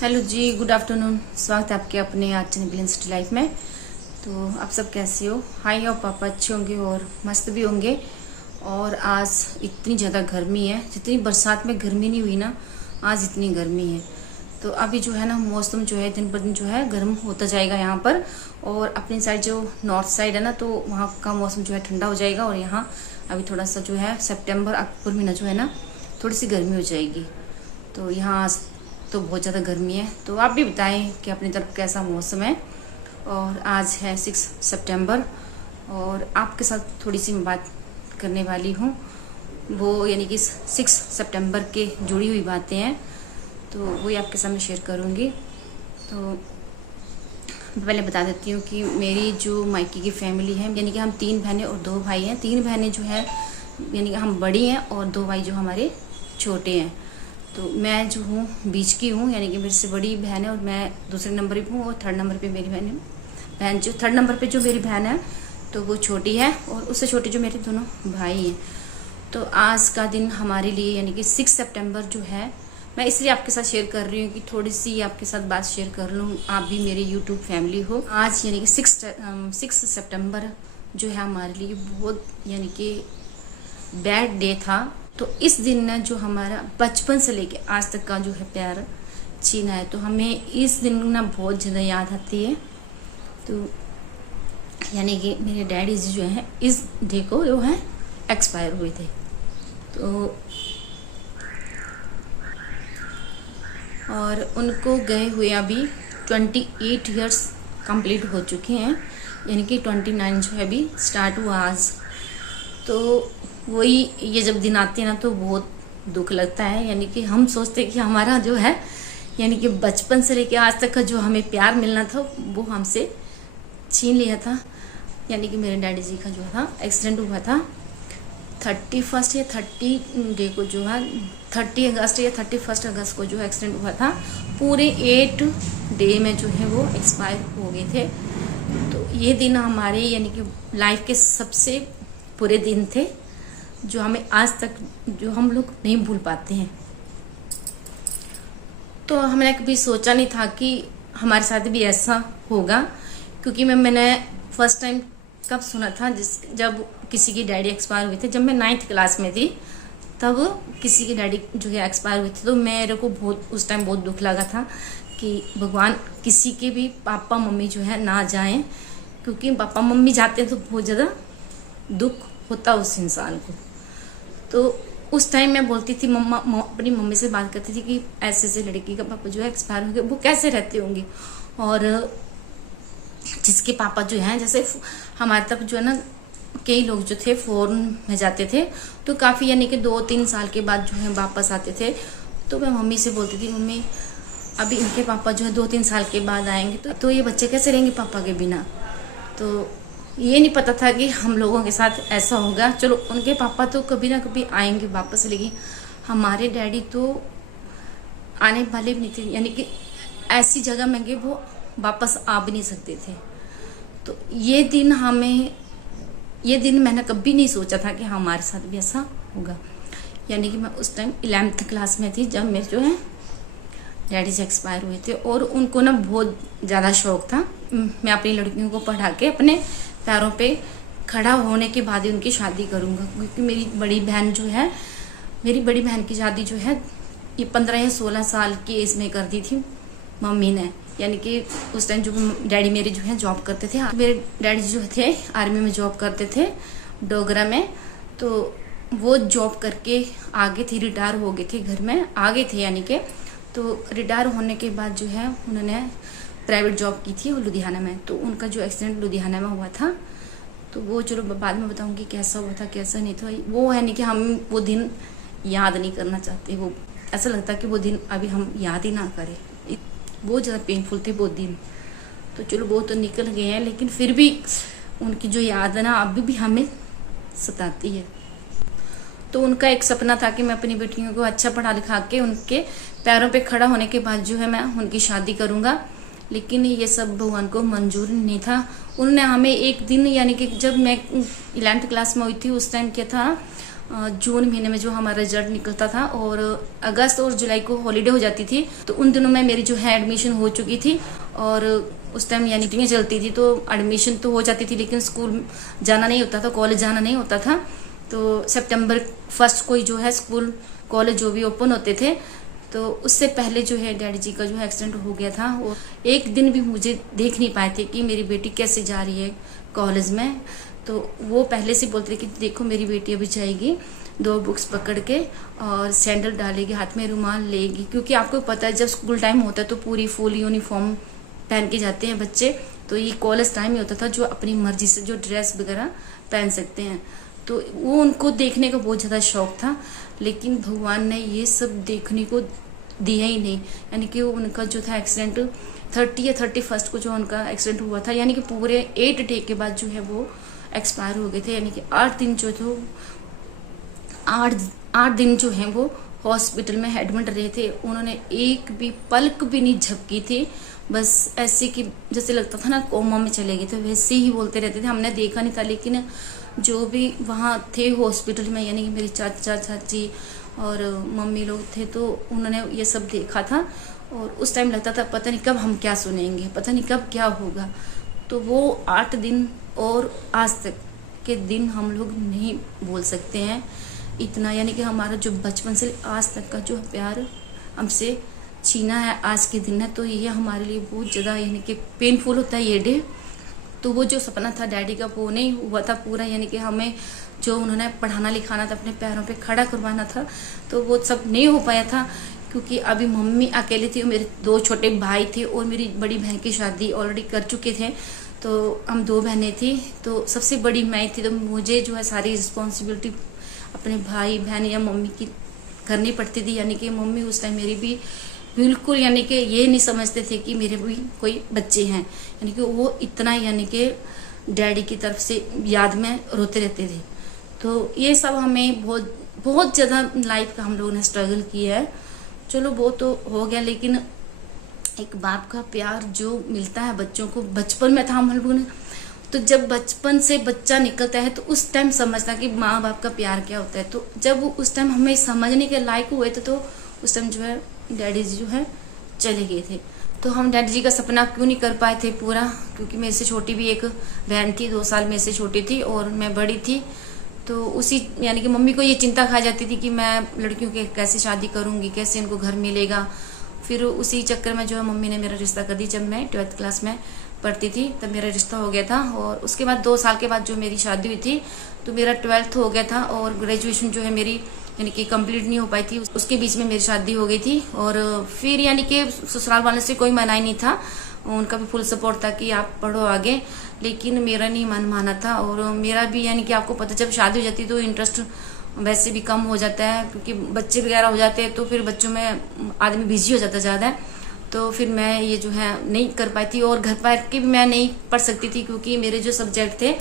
Hello जी, good afternoon. स्वागत है आपके अपने आज चैनल ग्लिन सिटी लाइफ में। तो आप सब कैसे हो? हाई और पापा अच्छे होंगे और मस्त भी होंगे। और आज इतनी ज़्यादा गर्मी है, जितनी बरसात में गर्मी नहीं हुई ना, आज इतनी गर्मी है। तो अभी जो है ना, मौसम जो है दिन पर दिन जो है गर्म होता जाएगा यहाँ पर। और अपनी साइड जो नॉर्थ साइड है ना, तो वहाँ का मौसम जो है ठंडा हो जाएगा। और यहाँ अभी थोड़ा सा जो है सितंबर अक्टूबर महीना जो है ना, थोड़ी सी गर्मी हो जाएगी। तो यहाँ आज तो बहुत ज़्यादा गर्मी है। तो आप भी बताएं कि अपनी तरफ कैसा मौसम है। और आज है 6 सितंबर और आपके साथ थोड़ी सी मैं बात करने वाली हूँ, वो यानी कि 6 सितंबर के जुड़ी हुई बातें हैं, तो वही आपके सामने शेयर करूँगी। तो पहले बता देती हूँ कि मेरी जो मायके की फैमिली है, यानी कि हम 3 बहनें और 2 भाई हैं। 3 बहनें जो है यानी कि हम बड़ी हैं और 2 भाई जो हमारे छोटे हैं। तो मैं जो हूँ बीच की हूँ, यानी कि मेरे से बड़ी बहन है और मैं दूसरे नंबर पे हूँ। और थर्ड नंबर पे मेरी बहन जो थर्ड नंबर पे जो मेरी बहन है, तो वो छोटी है। और उससे छोटे जो मेरे दोनों भाई हैं। तो आज का दिन हमारे लिए यानी कि 6 सितंबर जो है, मैं इसलिए आपके साथ शेयर कर रही हूँ कि थोड़ी सी आपके साथ बात शेयर कर लूँ, आप भी मेरे यूट्यूब फैमिली हो। आज यानी कि 6 सितंबर जो है हमारे लिए बहुत यानी कि बैड डे था। तो इस दिन ना जो हमारा बचपन से लेके आज तक का जो है प्यार छीना है, तो हमें इस दिन ना बहुत ज़्यादा याद आती है। तो यानी कि मेरे डैडी जी जो है इस डे को जो है एक्सपायर हुए थे। तो और उनको गए हुए अभी 28 इयर्स कंप्लीट हो चुके हैं, यानी कि 29 जो है अभी स्टार्ट हुआ आज। तो वही ये जब दिन आते हैं ना, तो बहुत दुख लगता है। यानी कि हम सोचते हैं कि हमारा जो है यानी कि बचपन से लेके आज तक का जो हमें प्यार मिलना था, वो हमसे छीन लिया था। यानी कि मेरे डैडी जी का जो था एक्सीडेंट हुआ था 31 या 30 डे को, जो है 30 अगस्त या 31 अगस्त को जो एक्सीडेंट हुआ था। पूरे 8 डे में जो है वो एक्सपायर हो गए थे। तो ये दिन हमारे यानी कि लाइफ के सबसे बुरे दिन थे, जो हमें आज तक जो हम लोग नहीं भूल पाते हैं। तो हमने कभी सोचा नहीं था कि हमारे साथ भी ऐसा होगा, क्योंकि मैंने फर्स्ट टाइम कब सुना था, जब किसी की डैडी एक्सपायर हुए थे, जब मैं 9th क्लास में थी, तब किसी की डैडी जो है एक्सपायर हुए थे। तो मेरे को बहुत उस टाइम बहुत दुख लगा था कि भगवान किसी के भी पापा मम्मी जो है ना जाएं, क्योंकि पापा मम्मी जाते हैं तो बहुत ज़्यादा दुख होता उस इंसान को। तो उस टाइम मैं बोलती थी, अपनी मम्मी से बात करती थी कि ऐसे ऐसे लड़की का पापा जो है एक्सपायर हो गए, वो कैसे रहते होंगे। और जिसके पापा जो हैं, जैसे हमारे तक जो है ना, कई लोग जो थे फॉरेन में जाते थे, तो काफ़ी यानी कि 2-3 साल के बाद जो है वापस आते थे। तो मैं मम्मी से बोलती थी, मम्मी अभी इनके पापा जो है 2-3 साल के बाद आएंगे, तो ये बच्चे कैसे रहेंगे पापा के बिना। तो ये नहीं पता था कि हम लोगों के साथ ऐसा होगा। चलो उनके पापा तो कभी ना कभी आएंगे वापस, लेकिन हमारे डैडी तो आने वाले भी नहीं थे। यानी कि ऐसी जगह में गए वो वापस आ भी नहीं सकते थे। तो ये दिन मैंने कभी नहीं सोचा था कि हमारे साथ भी ऐसा होगा। यानी कि मैं उस टाइम 11th क्लास में थी, जब मेरे जो है डैडी से एक्सपायर हुए थे। और उनको ना बहुत ज़्यादा शौक था, मैं अपनी लड़कियों को पढ़ा के अपने पैरों पे खड़ा होने के बाद ही उनकी शादी करूँगा। क्योंकि मेरी बड़ी बहन की शादी जो है ये 15 या 16 साल की एज में कर दी थी मम्मी ने। यानी कि उस टाइम जो डैडी मेरे जो है जॉब करते थे, मेरे डैडी जो थे आर्मी में जॉब करते थे डोगरा में। तो वो जॉब करके आगे थे, रिटायर हो गए थे, घर में आगे थे यानी कि। तो रिटायर होने के बाद जो है उन्होंने प्राइवेट जॉब की थी लुधियाना में। तो उनका जो एक्सीडेंट लुधियाना में हुआ था, तो वो चलो बाद में बताऊंगी कैसा हुआ था कैसा नहीं था। वो है नहीं कि हम वो दिन याद नहीं करना चाहते, वो ऐसा लगता कि वो दिन अभी हम याद ही ना करें, बहुत ज़्यादा पेनफुल थे वो दिन। तो चलो वो तो निकल गए हैं, लेकिन फिर भी उनकी जो याद है ना अभी भी हमें सताती है। तो उनका एक सपना था कि मैं अपनी बेटियों को अच्छा पढ़ा लिखा के उनके पैरों पे खड़ा होने के बाद जो है मैं उनकी शादी करूँगा। लेकिन ये सब भगवान को मंजूर नहीं था। उन्होंने हमें एक दिन यानी कि जब मैं 11th क्लास में हुई थी, उस टाइम क्या था, जून महीने में जो हमारा रिजल्ट निकलता था और अगस्त और जुलाई को हॉलीडे हो जाती थी। तो उन दिनों में मेरी जो है एडमिशन हो चुकी थी और उस टाइम यानी छुट्टियाँ चलती थी, तो एडमिशन तो हो जाती थी लेकिन स्कूल जाना नहीं होता था, कॉलेज जाना नहीं होता था। तो सितंबर 1 को ही जो है स्कूल कॉलेज जो भी ओपन होते थे, तो उससे पहले जो है डैडी जी का जो है एक्सीडेंट हो गया था। और एक दिन भी मुझे देख नहीं पाए थे कि मेरी बेटी कैसे जा रही है कॉलेज में। तो वो पहले से बोलते थे कि देखो मेरी बेटी अभी जाएगी 2 बुक्स पकड़ के और सैंडल डालेगी, हाथ में रुमाल लेगी, क्योंकि आपको पता है जब स्कूल टाइम होता है तो पूरी फुल यूनिफॉर्म पहन के जाते हैं बच्चे। तो ये कॉलेज टाइम ही होता था जो अपनी मर्जी से जो ड्रेस वगैरह पहन सकते हैं। तो वो उनको देखने का बहुत ज़्यादा शौक था, लेकिन भगवान ने ये सब देखने को दिया ही नहीं। यानी कि उनका जो था एक्सीडेंट 30 या 31 को जो उनका एक्सीडेंट हुआ था, यानी कि पूरे 8 डे के बाद जो है वो एक्सपायर हो गए थे। यानी कि 8 दिन जो थे 8 दिन जो हैं वो हॉस्पिटल में एडमिट रहे थे। उन्होंने एक भी पलक भी नहीं झपकी थी, बस ऐसे कि जैसे लगता था ना कोमा में चले गए थे, वैसे ही बोलते रहते थे। हमने देखा नहीं था, लेकिन जो भी वहाँ थे हॉस्पिटल में, यानी कि मेरी चाचा चाची और मम्मी लोग थे, तो उन्होंने ये सब देखा था। और उस टाइम लगता था पता नहीं कब हम क्या सुनेंगे, पता नहीं कब क्या होगा। तो वो 8 दिन और आज तक के दिन हम लोग नहीं भूल सकते हैं इतना। यानी कि हमारा जो बचपन से आज तक का जो प्यार हमसे छीना है आज के दिन है, तो ये हमारे लिए बहुत ज़्यादा यानी कि पेनफुल होता है ये डे। तो वो जो सपना था डैडी का वो नहीं हुआ था पूरा, यानी कि हमें जो उन्होंने पढ़ाना लिखाना था, अपने पैरों पे खड़ा करवाना था, तो वो सब नहीं हो पाया था। क्योंकि अभी मम्मी अकेले थी, मेरे 2 छोटे भाई थे और मेरी बड़ी बहन की शादी ऑलरेडी कर चुके थे। तो हम 2 बहनें थी, तो सबसे बड़ी मैं थी, तो मुझे जो है सारी रिस्पॉन्सिबिलिटी अपने भाई बहन या मम्मी की करनी पड़ती थी। यानी कि मम्मी उस टाइम मेरी भी बिल्कुल यानी कि ये नहीं समझते थे कि मेरे भी कोई बच्चे हैं। यानी कि वो इतना यानी कि डैडी की तरफ से याद में रोते रहते थे। तो ये सब हमें बहुत बहुत ज़्यादा लाइफ का हम लोगों ने स्ट्रगल किया है। चलो वो तो हो गया, लेकिन एक बाप का प्यार जो मिलता है बच्चों को बचपन में था हम लोगों ने, तो जब बचपन से बच्चा निकलता है तो उस टाइम समझता कि माँ बाप का प्यार क्या होता है। तो जब उस टाइम हमें समझने के लायक हुए थे, तो उस टाइम जो है डैडी जी जो है चले गए थे। तो हम डैडी जी का सपना क्यों नहीं कर पाए थे पूरा, क्योंकि मेरे से छोटी भी एक बहन थी, 2 साल मेरे से छोटी थी और मैं बड़ी थी। तो उसी यानी कि मम्मी को ये चिंता खा जाती थी कि मैं लड़कियों के कैसे शादी करूँगी, कैसे इनको घर मिलेगा। फिर उसी चक्कर में जो है मम्मी ने मेरा रिश्ता कर दी। जब मैं 12th क्लास में पढ़ती थी तब मेरा रिश्ता हो गया था, और उसके बाद 2 साल के बाद जो मेरी शादी हुई थी, तो मेरा 12th हो गया था और ग्रेजुएशन जो है मेरी यानी कि कंप्लीट नहीं हो पाई थी। उसके बीच में मेरी शादी हो गई थी। और फिर यानी कि ससुराल वाले से कोई मना ही नहीं था, उनका भी फुल सपोर्ट था कि आप पढ़ो आगे, लेकिन मेरा नहीं मन माना था। और मेरा भी यानी कि आपको पता जब शादी हो जाती है तो इंटरेस्ट वैसे भी कम हो जाता है, क्योंकि बच्चे वगैरह हो जाते हैं, तो फिर बच्चों में आदमी बिजी हो जाता है ज़्यादा। तो फिर मैं ये जो है नहीं कर पाई थी, और घर पर के भी मैं नहीं पढ़ सकती थी, क्योंकि मेरे जो सब्जेक्ट थे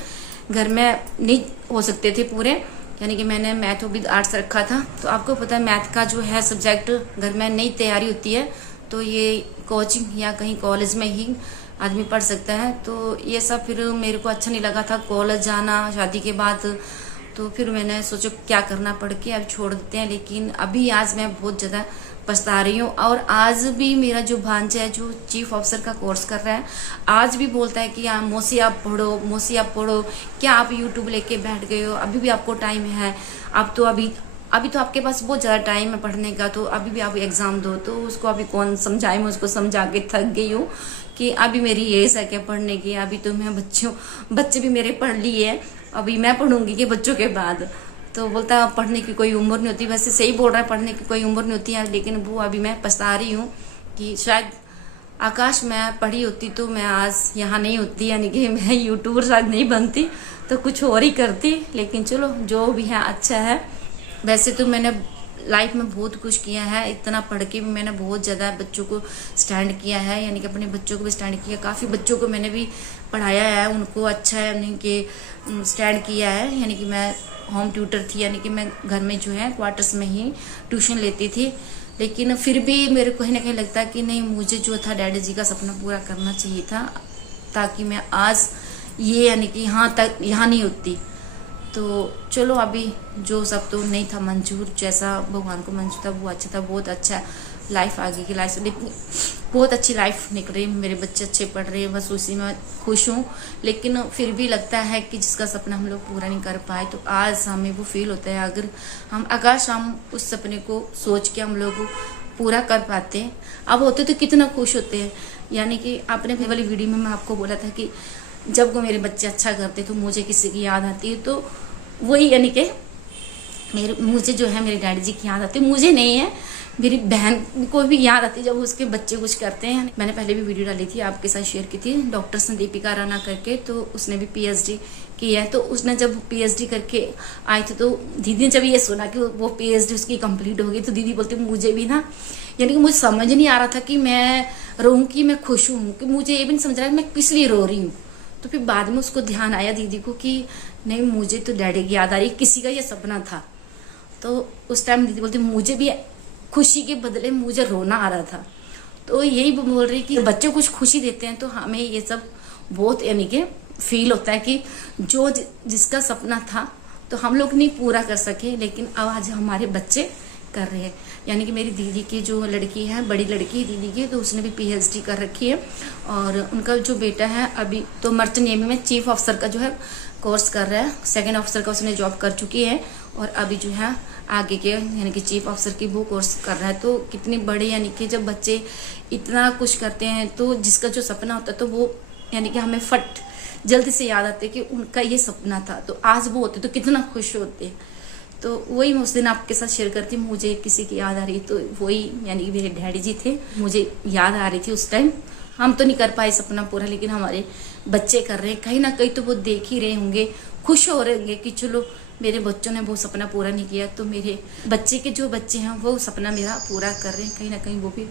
घर में नहीं हो सकते थे पूरे। यानी कि मैंने मैथ विद आर्ट्स रखा था, तो आपको पता है मैथ का जो है सब्जेक्ट घर में नहीं तैयारी होती है, तो ये कोचिंग या कहीं कॉलेज में ही आदमी पढ़ सकता है। तो ये सब फिर मेरे को अच्छा नहीं लगा था कॉलेज जाना शादी के बाद। तो फिर मैंने सोचा क्या करना, पढ़ के अब छोड़ देते हैं। लेकिन अभी आज मैं बहुत ज़्यादा पछता रही हूँ। और आज भी मेरा जो भांजा है जो चीफ ऑफिसर का कोर्स कर रहा है, आज भी बोलता है कि मौसी आप पढ़ो, मौसी आप पढ़ो, क्या आप यूट्यूब लेके बैठ गए हो, अभी भी आपको टाइम है, आप तो अभी तो आपके पास बहुत ज़्यादा टाइम है पढ़ने का, तो अभी भी आप एग्ज़ाम दो। तो उसको अभी कौन समझाए, मैं उसको समझा के थक गई हूँ कि अभी मेरी एज है क्या पढ़ने की, अभी तो मैं बच्चे भी मेरे पढ़ लिए, अभी मैं पढ़ूंगी कि बच्चों के बाद। तो बोलता पढ़ने की कोई उम्र नहीं होती, वैसे सही बोल रहा है, पढ़ने की कोई उम्र नहीं होती है, लेकिन वो अभी मैं पछता रही हूँ कि शायद आकाश मैं पढ़ी होती तो मैं आज यहाँ नहीं होती, यानी कि मैं यूट्यूबर शायद नहीं बनती, तो कुछ और ही करती। लेकिन चलो जो भी है अच्छा है। वैसे तो मैंने लाइफ में बहुत कुछ किया है, इतना पढ़ के भी मैंने बहुत ज़्यादा बच्चों को स्टैंड किया है, यानी कि अपने बच्चों को भी स्टैंड किया, काफ़ी बच्चों को मैंने भी पढ़ाया है, उनको अच्छा यानी कि स्टैंड किया है। यानी कि मैं होम ट्यूटर थी, यानी कि मैं घर में जो है क्वार्टर्स में ही ट्यूशन लेती थी। लेकिन फिर भी मेरे को कहीं ना कहीं लगता है कि नहीं, मुझे जो था डैडी जी का सपना पूरा करना चाहिए था, ताकि मैं आज ये यानी कि यहाँ नहीं होती। तो चलो अभी जो सब तो नहीं था मंजूर, जैसा भगवान को मंजूर था वो अच्छा था, बहुत अच्छा लाइफ आगे की लाइफ से बहुत अच्छी लाइफ निकल रही है, मेरे बच्चे अच्छे पढ़ रहे हैं, बस उसी में खुश हूँ। लेकिन फिर भी लगता है कि जिसका सपना हम लोग पूरा नहीं कर पाए, तो आज हमें वो फील होता है अगर हम उस सपने को सोच के हम लोग पूरा कर पाते हैं, अब होते तो कितना खुश होते हैं। यानी कि आपने अपने वाली वीडियो में मैं आपको बोला था कि जब वो मेरे बच्चे अच्छा करते तो मुझे किसी की याद आती है, तो वही यानी कि मुझे जो है मेरे डैडी जी की याद आती है, मुझे नहीं है, मेरी बहन को भी याद आती है जब उसके बच्चे कुछ करते हैं। मैंने पहले भी वीडियो डाली थी, आपके साथ शेयर की थी, डॉक्टर संदीपिका राणा करके, तो उसने भी पीएचडी की है। तो उसने जब पीएचडी करके आई थी तो दीदी ने जब ये सुना कि वो पीएचडी उसकी कंप्लीट हो गई, तो दीदी बोलती मुझे भी ना, यानी कि मुझे समझ नहीं आ रहा था कि मैं रोऊं कि मैं खुश हूँ, कि मुझे ये भी नहीं समझ रहा कि मैं किस लिए रो रही हूँ। तो फिर बाद में उसको ध्यान आया दीदी को कि नहीं, मुझे तो डैडी की याद आ रही, किसी का ये सपना था। तो उस टाइम दीदी बोलती मुझे भी खुशी के बदले मुझे रोना आ रहा था। तो यही बोल रही कि बच्चे कुछ खुशी देते हैं तो हमें ये सब बहुत यानी कि फील होता है कि जो जिसका सपना था तो हम लोग नहीं पूरा कर सके, लेकिन अब आज हमारे बच्चे कर रहे हैं। यानी कि मेरी दीदी की जो लड़की है, बड़ी लड़की दीदी की, तो उसने भी पीएचडी कर रखी है, और उनका जो बेटा है अभी तो मर्चेंट नेवी में चीफ ऑफिसर का जो है कोर्स कर रहा है, सेकंड ऑफिसर का उसने जॉब कर चुकी है, और अभी जो है आगे के यानी कि चीफ ऑफिसर की वो कोर्स कर रहा है। तो कितने बड़े यानी कि जब बच्चे इतना कुछ करते हैं तो जिसका जो सपना होता है तो वो यानी कि हमें फट जल्दी से याद आते कि उनका ये सपना था, तो आज वो होते तो कितना खुश होते। तो वही मैं उस दिन आपके साथ शेयर करती, मुझे किसी की याद आ रही, तो वही यानी कि मेरे डैडी जी थे, मुझे याद आ रही थी उस टाइम। हम तो नहीं कर पाए सपना पूरा, लेकिन हमारे बच्चे कर रहे हैं, कहीं ना कहीं तो वो देख ही रहे होंगे, खुश हो रहे होंगे कि चलो मेरे बच्चों ने वो सपना पूरा नहीं किया, तो मेरे बच्चे के जो बच्चे हैं वो सपना मेरा पूरा कर रहे हैं, कहीं ना कहीं वो भी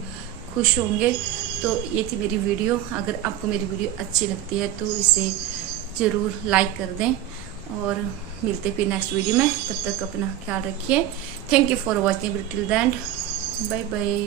खुश होंगे। तो ये थी मेरी वीडियो। अगर आपको मेरी वीडियो अच्छी लगती है तो इसे ज़रूर लाइक कर दें, और मिलते फिर नेक्स्ट वीडियो में। तब तक अपना ख्याल रखिए। Thank you for watching till the end. Bye bye.